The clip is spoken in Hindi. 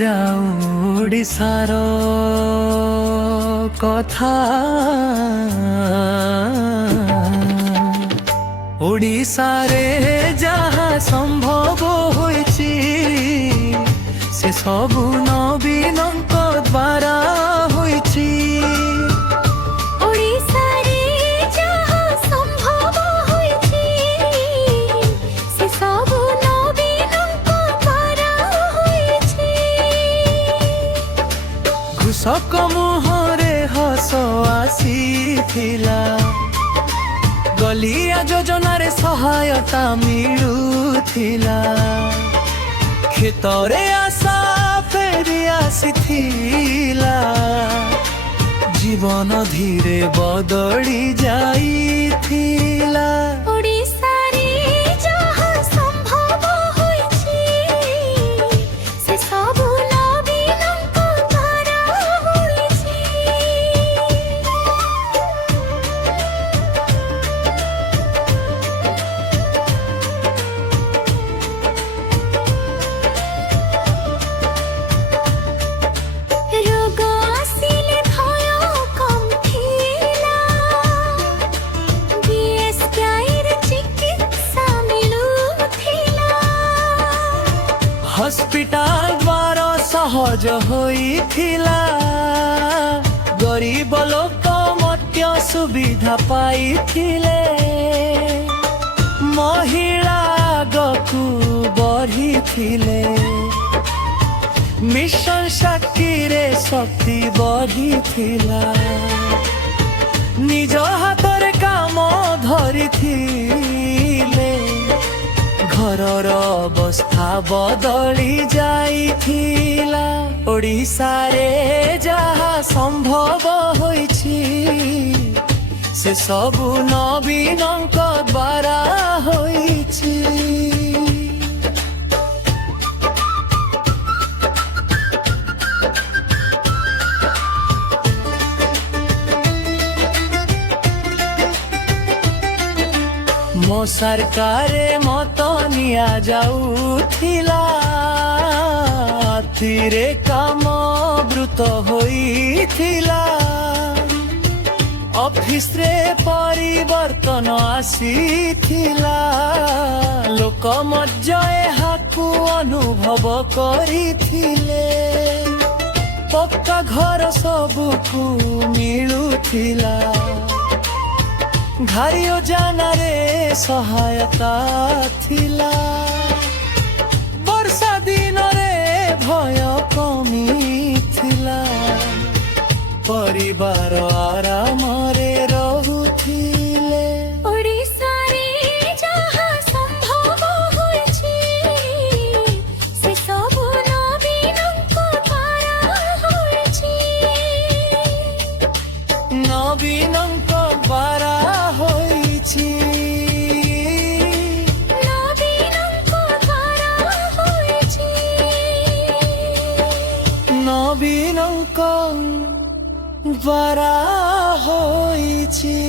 যাও ওড়িশার কথা ওড়িশারে যাহা সম্ভব হয়েছি সে সবু নবীনଙ୍କ দ্বারা হয়েছি। ଘୁଷକ ମୁହଁରେ ହସ ଆସିଥିଲା, ଗଲିଆ ଯୋଜନାରେ ସହାୟତା ମିଳୁଥିଲା, କ୍ଷେତରେ ଆଶା ଫେରି ଆସିଥିଲା, ଜୀବନ ଧୀରେ ବଦଳି ଯାଇଥିଲା। हॉस्पिटल द्वारा सहज होइथिला, गरीब लोक मध्य सुविधा पाइथिले, महिला आगकु बढ़िथिले, मिशन शक्ति रे शक्ति बढ़िथिला, निज हाथ रे काम धरिथिले, घरर अवस्था बदली जाइथिला। ओडिशा रे जहा संभव होइछि से सबु नवीनଙ୍କ द्वारा होइछि। मो सरकार मत निया जाउथिला, धीरे काम ब्रुत होइथिला, ऑफिस रे परिवर्तन आसीथिला, लोक मध्य एहाकु अनुभव करिथिले, पक्का घर सबुकु मिलुथिला, घारी योजना रे सहायता थिला, वर्षा दिन रे भय कमी थिला, परिवार आराम रे रहुथिले। ओडिशा रे जहा संभव होइछि से सब नवीनଙ୍କ द्वारा होइछि, नवीनଙ୍କ द्वारा होइछि, नवीनଙ୍କ द्वारा होइछि, नवीनଙ୍କ द्वारा होइछि।